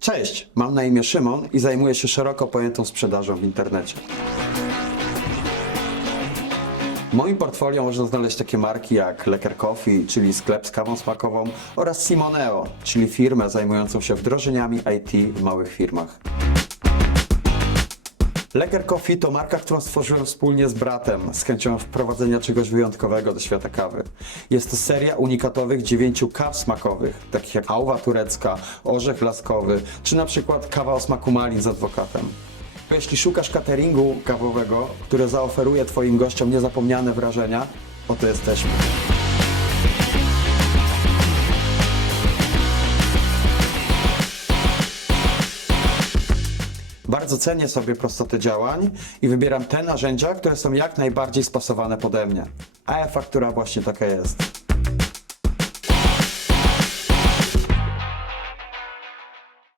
Cześć, mam na imię Szymon i zajmuję się szeroko pojętą sprzedażą w internecie. W moim portfolio można znaleźć takie marki jak Lecker Coffee, czyli sklep z kawą smakową, oraz Simoneo, czyli firmę zajmującą się wdrożeniami IT w małych firmach. Lecker Coffee to marka, którą stworzyłem wspólnie z bratem z chęcią wprowadzenia czegoś wyjątkowego do świata kawy. Jest to seria unikatowych dziewięciu kaw smakowych, takich jak hałwa turecka, orzech laskowy, czy na przykład kawa o smaku malin z adwokatem. Jeśli szukasz cateringu kawowego, które zaoferuje Twoim gościom niezapomniane wrażenia, oto jesteśmy. Bardzo cenię sobie prostotę działań i wybieram te narzędzia, które są jak najbardziej spasowane pode mnie. A e-faktura właśnie taka jest.